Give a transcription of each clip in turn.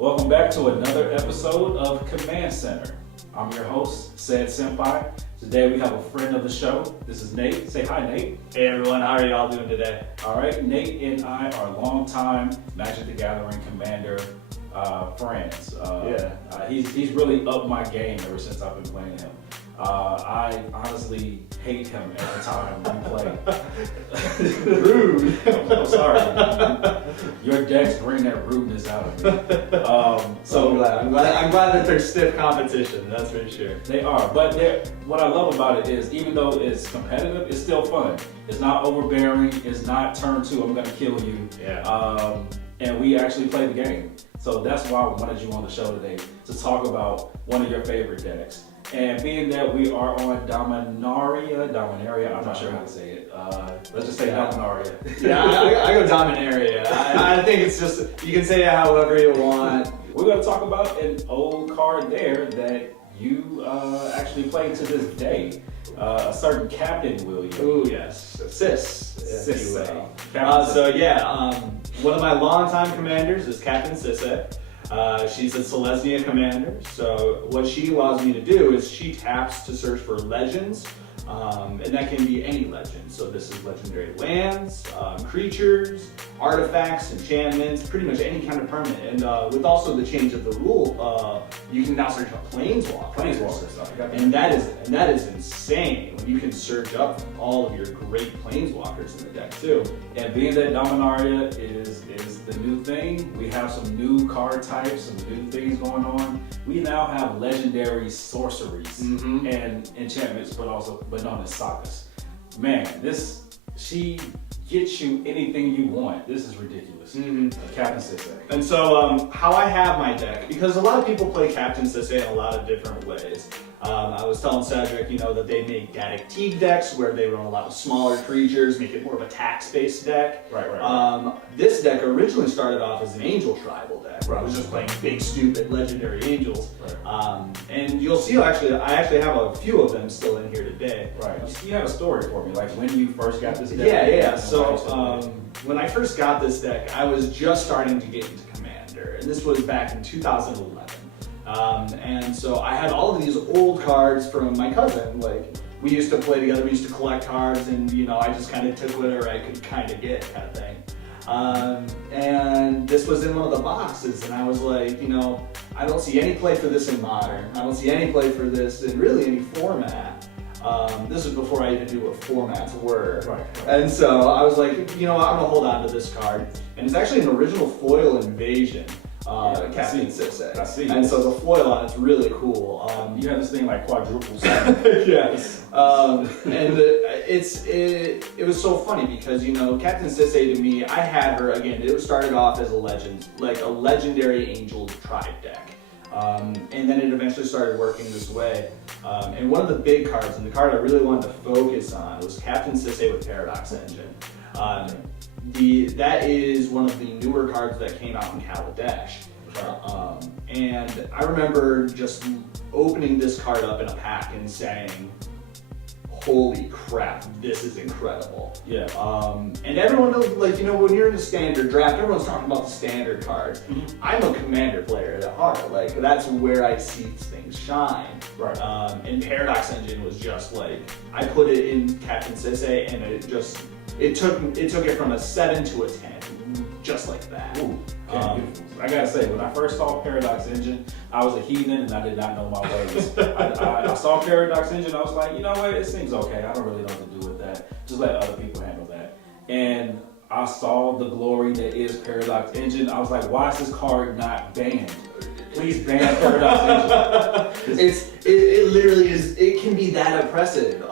Welcome back to another episode of Command Center. I'm your host, Said Senpai. Today we have a friend of the show. This is Nate. Say hi, Nate. Hey everyone, how are y'all doing today? All right, Nate and I are longtime Magic the Gathering Commander friends. He's really upped my game ever since I've been playing him. I honestly hate him every time we play. Rude. I'm sorry. Your decks bring that rudeness out of me. I'm glad that there's stiff competition, that's for sure. They are, but what I love about it is even though it's competitive, it's still fun. It's not overbearing, it's not turn two, I'm gonna kill you. Yeah. And we actually play the game. So that's why I wanted you on the show today, to talk about one of your favorite decks. And being that we are on Dominaria, I'm not sure how to say it. Let's just say Dominaria. Yeah, I go Dominaria. I think it's just, you can say it however you want. We're gonna talk about an old card there that you actually play to this day. A certain Captain William. Ooh, yes. Sisay. One of my longtime commanders is Captain Sisay. She's a Selesnya commander, so what she allows me to do is she taps to search for legends, and that can be any legend. So this is legendary lands, creatures, artifacts, enchantments, pretty much any kind of permanent. And with also the change of the rule, you can now search up planeswalkers. And that is insane when you can search up all of your great planeswalkers in the deck too. And being that Dominaria is the new thing, we have some new card types, some new things going on. We now have legendary sorceries and enchantments, but known as sagas. Man, she gets you anything you want. This is ridiculous. Captain Sisay. And so how I have my deck, because a lot of people play Captain Sisay in a lot of different ways. I was telling Cedric, that they make Gaddock Teague decks where they run a lot of smaller creatures, make it more of a tax-based deck. Right. This deck originally started off as an Angel tribal deck, where I was just playing big, stupid, legendary angels. Right. And you'll see, I actually have a few of them still in here today. Right. You have a story for me, like when you first got this deck? Yeah. So when I first got this deck, I was just starting to get into Commander, and this was back in 2011. And so I had all of these old cards from my cousin. Like, we used to play together, we used to collect cards, and I just kind of took whatever I could kind of get, kind of thing. And this was in one of the boxes, and I was like, I don't see any play for this in Modern. I don't see any play for this in really any format. This is before I even knew what formats were. Right. And so I was like, I'm gonna hold on to this card. And it's actually an original foil invasion. Captain Sisay. I see. And so the foil on it's really cool. You have this thing like quadruples. Yes. It was so funny because Captain Sisay to me, I had her again. It started off as a legend, like a legendary angel tribe deck, and then it eventually started working this way. And one of the big cards, and the card I really wanted to focus on, was Captain Sisay with Paradox Engine. That is one of the newer cards that came out in Kaladesh. And I remember just opening this card up in a pack and saying, holy crap, this is incredible. Yeah. And everyone knows, when you're in the standard draft, everyone's talking about the standard cards. I'm a commander player at heart. Like, that's where I see things shine. Right. And Paradox Engine was just I put it in Captain Sisay, and it took it from a 7 to a 10, just like that. Ooh, I gotta say, when I first saw Paradox Engine, I was a heathen and I did not know my ways. I saw Paradox Engine, I was like, you know what, it seems okay. I don't really know what to do with that. Just let other people handle that. And I saw the glory that is Paradox Engine. I was like, why is this card not banned? Please ban Paradox Engine. It literally is. It can be that oppressive.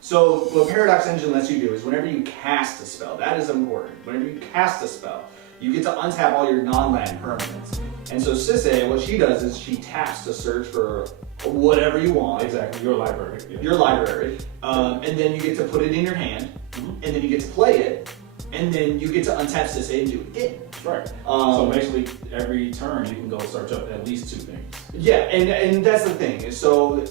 So what Paradox Engine lets you do is whenever you cast a spell, that is important. Whenever you cast a spell, you get to untap all your non-land permanents. And so Sisay, what she does is she taps to search for whatever you want. Exactly, your library. Yeah. Your library. And then you get to put it in your hand, and then you get to play it, and then you get to untap Sisay and do it again. Right. So basically, every turn you can go search up at least 2 things. Yeah, and that's the thing. So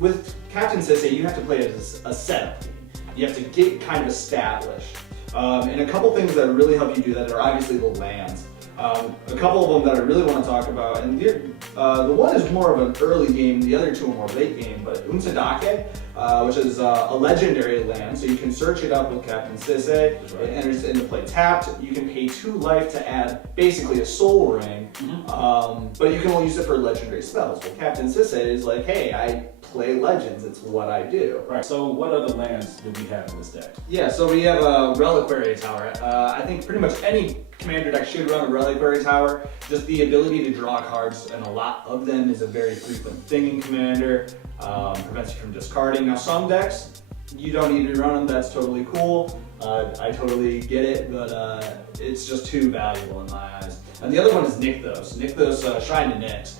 with Captain Sisay, you have to play it as a setup team. You have to get kind of established. And a couple things that really help you do that are obviously the lands. A couple of them that I really want to talk about, and the one is more of an early game, the other two are more late game, but Unsadake, which is a legendary land, so you can search it up with Captain Sisay. Right. It enters into play tapped. You can pay 2 life to add basically a soul ring, but you can only use it for legendary spells. Well, Captain Sisay is like, hey, I play legends, it's what I do. Right, so what other lands do we have in this deck? Yeah, so we have a Reliquary Tower. I think pretty much any commander deck should run a Reliquary Tower. Just the ability to draw cards, and a lot of them, is a very frequent thing in Commander. Prevents you from discarding. Now some decks, you don't need to run them, that's totally cool. I totally get it, but it's just too valuable in my eyes. And the other one is Nykthos. Nykthos, Shrine to Nyx.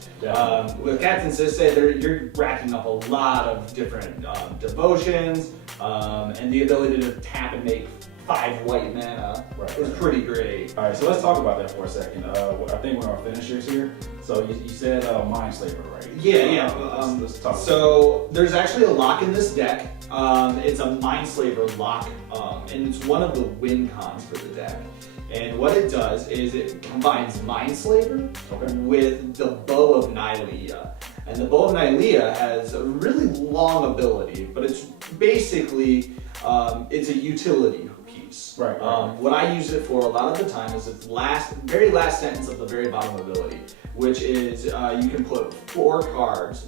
With Captain Sisay, you're racking up a lot of different devotions, and the ability to tap and make 5 white mana is pretty great. All right, so let's talk about that for a second. I think we're our finishers here. So you said Mindslaver, right? Yeah. Let's talk. So there's actually a lock in this deck. It's a Mindslaver lock, and it's one of the win cons for the deck. And what it does is it combines Mindslaver with the Bow of Nylea. And the Bow of Nylea has a really long ability, but it's basically, it's a utility piece. Right. What I use it for a lot of the time is its very last sentence of the very bottom ability, which is you can put 4 cards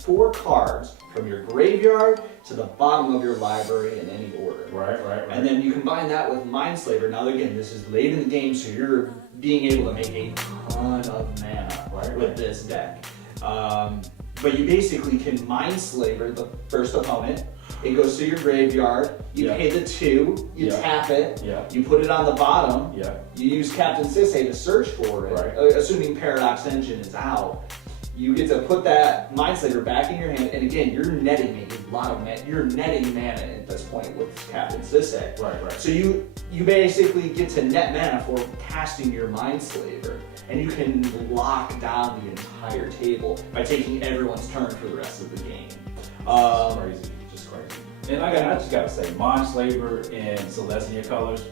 from your graveyard to the bottom of your library in any order. Right. And then you combine that with Mindslaver. Now again, this is late in the game, so you're being able to make a ton of mana with this deck. But you basically can Mindslaver the first opponent. It goes to your graveyard, you pay the 2, you tap it, you put it on the bottom, you use Captain Sisay to search for it, assuming Paradox Engine is out. You get to put that Mindslaver back in your hand, and again, you're netting a lot of mana. You're netting mana at this point with Captain Sisay. Right. So you basically get to net mana for casting your Mindslaver, and you can lock down the entire table by taking everyone's turn for the rest of the game. Crazy. And I just gotta say, Mindslaver in Celestia colors,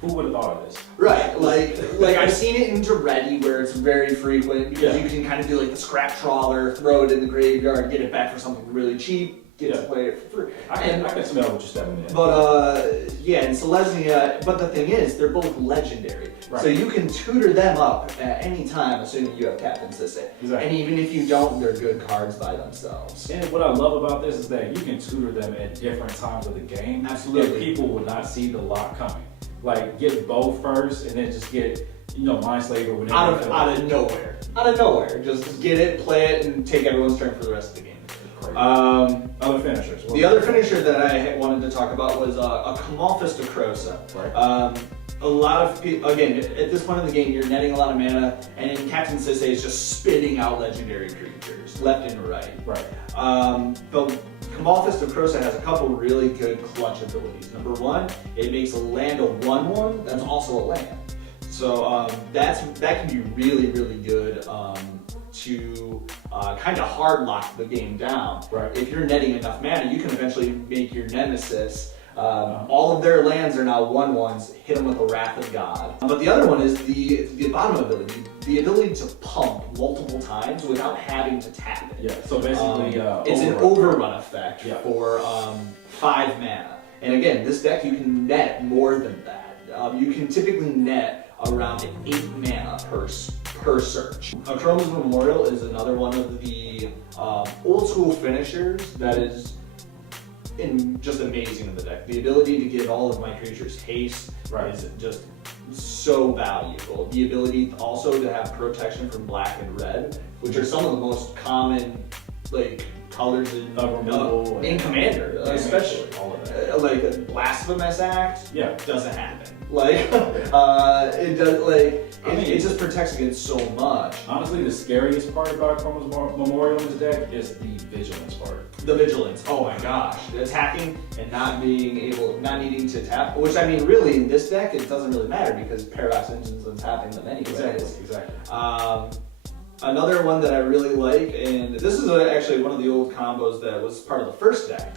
who would have thought of this? Right, like I've seen it in Duretti where it's very frequent because you can kind of do like the scrap trawler, throw it in the graveyard, get it back for something really cheap, get to play it for free. I can smell what you're stepping in. But in Celestia, but the thing is, they're both legendary. Right. So you can tutor them up at any time, assuming you have Captain Sisay. Exactly. And even if you don't, they're good cards by themselves. And what I love about this is that you can tutor them at different times of the game. Absolutely. And people would not see the lock coming. Like, get both first, and then just get, Mindslaver whenever. Out of nowhere. Out of nowhere. Just get it, play it, and take everyone's turn for the rest of the game. Other finishers. The other finisher that I wanted to talk about was a Camalthus de Crosa. Right. A lot of people, again, at this point in the game, you're netting a lot of mana, and Captain Sisay is just spitting out legendary creatures, left and right. Right. But Camalthus de Crosa has a couple really good clutch abilities. Number 1, it makes a land a 1/1 that's also a land. So that can be really, really good to kind of hard lock the game down. Right. If you're netting enough mana, you can eventually make your nemesis. All of their lands are now 1/1s, hit them with the Wrath of God. But the other one is the bottom ability, the ability to pump multiple times without having to tap it. Yeah, so basically, it's an overrun effect for 5 mana. And again, this deck you can net more than that. You can typically net around 8 mana per search. Chroma's Memorial is another one of the old school finishers that is just amazing in the deck. The ability to give all of my creatures haste is just so valuable. The ability also to have protection from black and red, which are some of the most common colors in Commander, especially. All of that. Like Blasphemous Act doesn't happen. It does it just protects against so much. Honestly, the scariest part about Chroma's Memorial in this deck is the vigilance part. The vigilance. Oh my gosh. The attacking and not needing to tap. Which I mean, really, in this deck, it doesn't really matter because Paradox Engine's untapping them anyway. Exactly. Another one that I really like, and this is actually one of the old combos that was part of the first deck,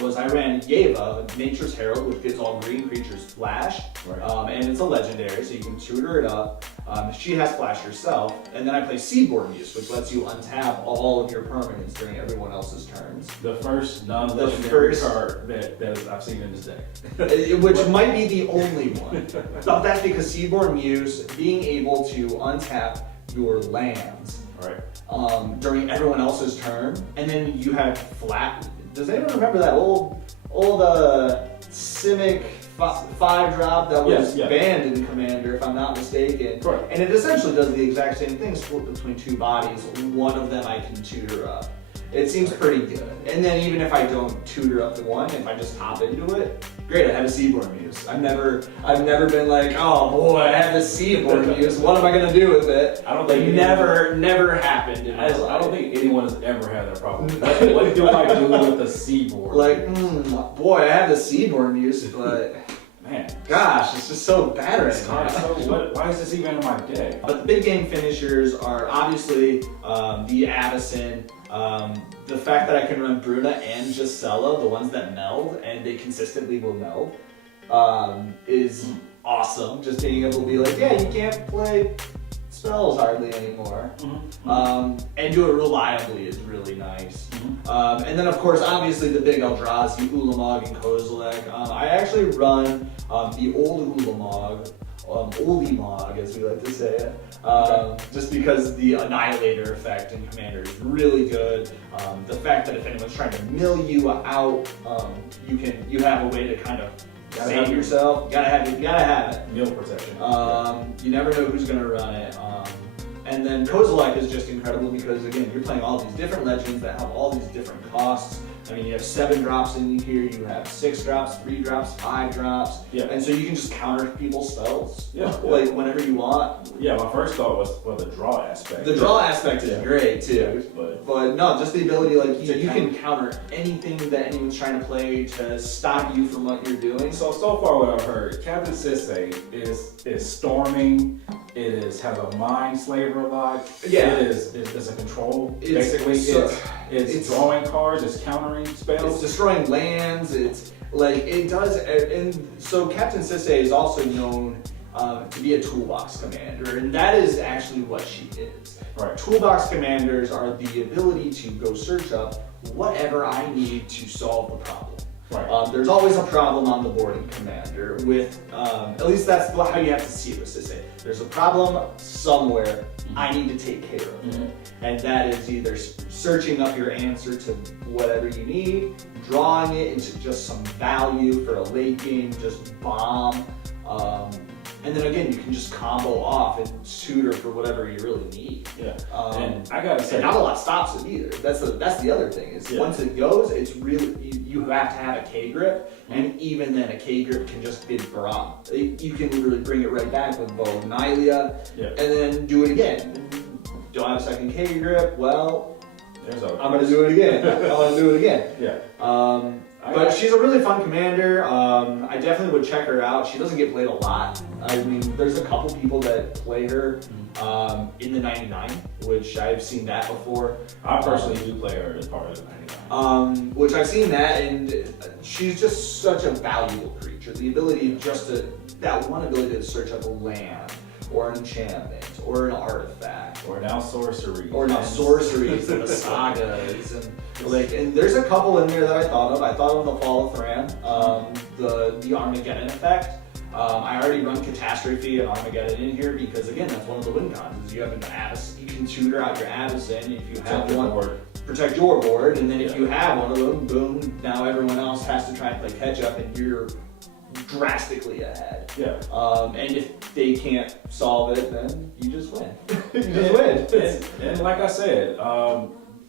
was I ran Yeva, Nature's Herald, which gives all green creatures flash, and it's a legendary, so you can tutor it up. She has flash herself, and then I play Seaborn Muse, which lets you untap all of your permanents during everyone else's turns. The first non-legendary card that I've seen in this deck. Which might be the only one. But that's because Seaborn Muse, being able to untap your lands during everyone else's turn, and then you have flat. Does anyone remember that old Simic 5-drop that was banned in Commander, if I'm not mistaken? Correct. And it essentially does the exact same thing, split between two bodies. One of them I can tutor up. It seems pretty good. And then even if I don't tutor up the one, if I just hop into it, great, I have a Seaborn Muse. I've never been like, oh boy, I have this Seaborn Muse. What am I gonna do with it? I don't think never happened. I don't think anyone has ever had that problem. What do I do with the Seaborn? Like, boy, I have the Seaborn Muse, but man, gosh, it's just so bad right now. So why is this even in my deck? But the big game finishers are obviously the Avacyn. The fact that I can run Bruna and Gisela, the ones that meld, and they consistently will meld, is awesome. Just being able to be like, yeah, you can't play spells hardly anymore. And do it reliably is really nice. And then of course, obviously the big Eldrazi, Ulamog and Kozilek. I actually run the old Ulamog, oldie Mog as we like to say it, just because the Annihilator effect in Commander is really good. The fact that if anyone's trying to mill you out, you have a way to kind of save yourself. You gotta have it. Mill protection. You never know who's gonna run it. And then Kozilek is just incredible because again, you're playing all these different legends that have all these different costs. I mean, you have 7 drops in here, you have 6 drops, 3 drops, 5 drops, and so you can just counter people's spells, like whenever you want. Yeah, my first thought was for the draw aspect. The draw aspect is great too, but no, just the ability, like you can counter anything that anyone's trying to play to stop you from what you're doing. So far what I've heard, Captain Sisay is storming. It has a mind slaver lock. Yeah. It's a control. Basically, it's drawing cards, it's countering spells. It's destroying lands, it's like, it does, and so Captain Sisay is also known to be a toolbox commander, and that is actually what she is. Right. Toolbox commanders are the ability to go search up whatever I need to solve the problem. Right. There's always a problem on the board in Commander with, at least that's how you have to see it with Sisay. There's a problem somewhere, I need to take care of it. And that is either searching up your answer to whatever you need, drawing it into just some value for a late game, just bomb. And then again, you can just combo off and tutor for whatever you really need. Yeah. And I gotta say, and not a lot stops it either. That's the other thing is once it goes, it's really you have to have a K grip, and even then a K grip can just be brought. You can literally bring it right back with Bow and Nylia, and then do it again. Don't have a second K grip? Well, I'm gonna do it again. I'm gonna do it again. Yeah. But she's a really fun commander. I definitely would check her out. She doesn't get played a lot. I mean, there's a couple people that play her in the 99, which I've seen that before. I personally do play her as part of the 99. Which I've seen that, and she's just such a valuable creature. The ability that one ability to search up a land, or an enchantment, or an artifact, or now sorceries, and the sagas, and there's a couple in there that I thought of. I thought of the Fall of Thran, the Armageddon effect. I already run Catastrophe and Armageddon in here because again, that's one of the win cons. Is you have an Avacyn, you can tutor out your Avacyn if you have one. Protect your board, and then if you have one of them, boom, now everyone else has to try and play catch up, and you're drastically ahead. Yeah. And if they can't solve it, then you just win. You just win. And like I said,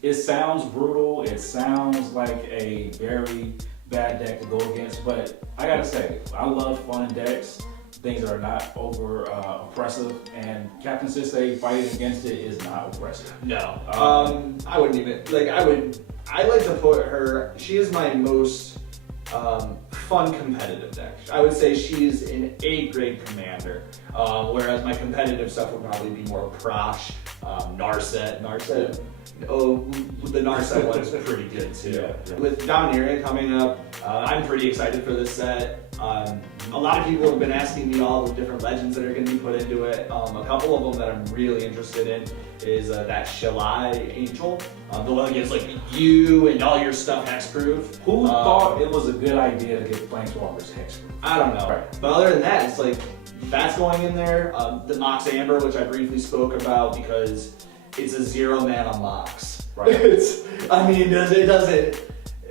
it sounds brutal. It sounds like a very bad deck to go against, but I gotta say, I love fun decks. Things that are not over oppressive, and Captain Sisay fighting against it is not oppressive. No. I wouldn't even, I like to put her, she is my most fun competitive deck. I would say she's an A-grade commander, whereas my competitive stuff would probably be more Prosh, Narset. Oh, the Narset one is pretty good too. Yeah. With Dominaria coming up, I'm pretty excited for this set. A lot of people have been asking me all the different legends that are going to be put into it. A couple of them that I'm really interested in is that Sisay Angel, the one that gives like you and all your stuff hexproof. Who thought it was a good idea to get Planeswalkers hexproof? I don't know. Right. But other than that, it's like that's going in there. The Mox Amber, which I briefly spoke about because it's a 0-mana Mox. Right.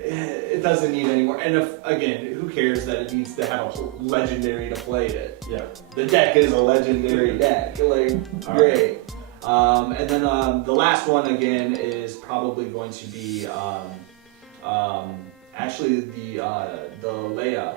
It doesn't need any more. And again, who cares that it needs to have a legendary to play it? Yeah. The deck is a legendary deck. Like, great. And then the last one again is probably going to be actually the Leia.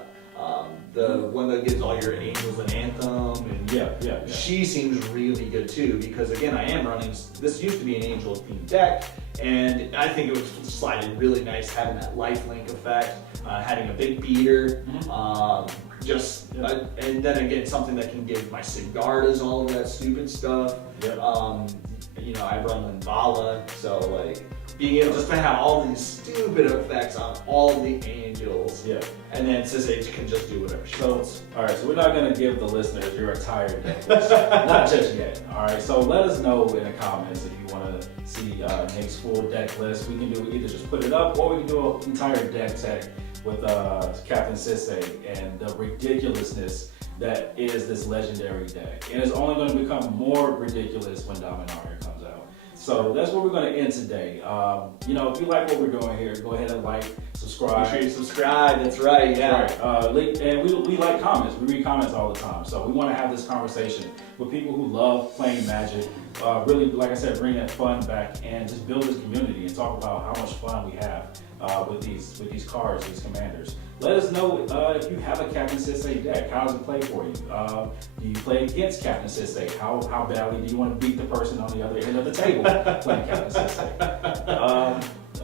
The one that gives all your angels an anthem, and yeah. she seems really good too, because again, I am running, this used to be an angel themed deck, and I think it would slide in really nice having that lifelink effect, having a big beater, and then again, something that can give my Sigardas all of that stupid stuff. Yep. I run Linvala, so like, being able just to have all these stupid effects on all the angels. Yeah. And then Sisay can just do whatever she wants. Alright, so we're not going to give the listeners your entire deck list. Not just yet. Alright, so let us know in the comments if you want to see Nick's full deck list. We can do either just put it up, or we can do an entire deck tech with Captain Sisay and the ridiculousness that is this legendary deck. And it's only going to become more ridiculous when Dominaria comes out. So that's where we're going to end today. If you like what we're doing here, go ahead and like, subscribe. Make sure you subscribe, that's right, yeah. Right. And we like comments. We read comments all the time. So we want to have this conversation with people who love playing Magic. Really, like I said, bring that fun back and just build this community and talk about how much fun we have with these cards, these commanders. Let us know if you have a Captain Sisay deck. How does it play for you? Do you play against Captain Sisay? How badly do you want to beat the person on the other end of the table playing Captain Sisay?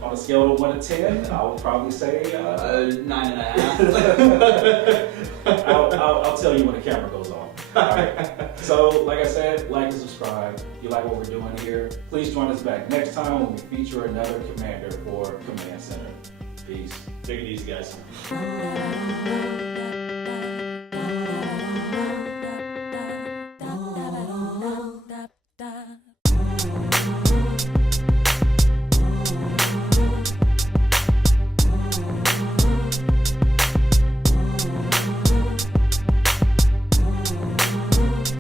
On a scale of 1 to 10, I would probably say 9.5. I'll tell you when the camera goes off. All right. So, like I said, like and subscribe. If you like what we're doing here, please join us back next time when we feature another commander for Command Center. Peace. Take it easy, guys.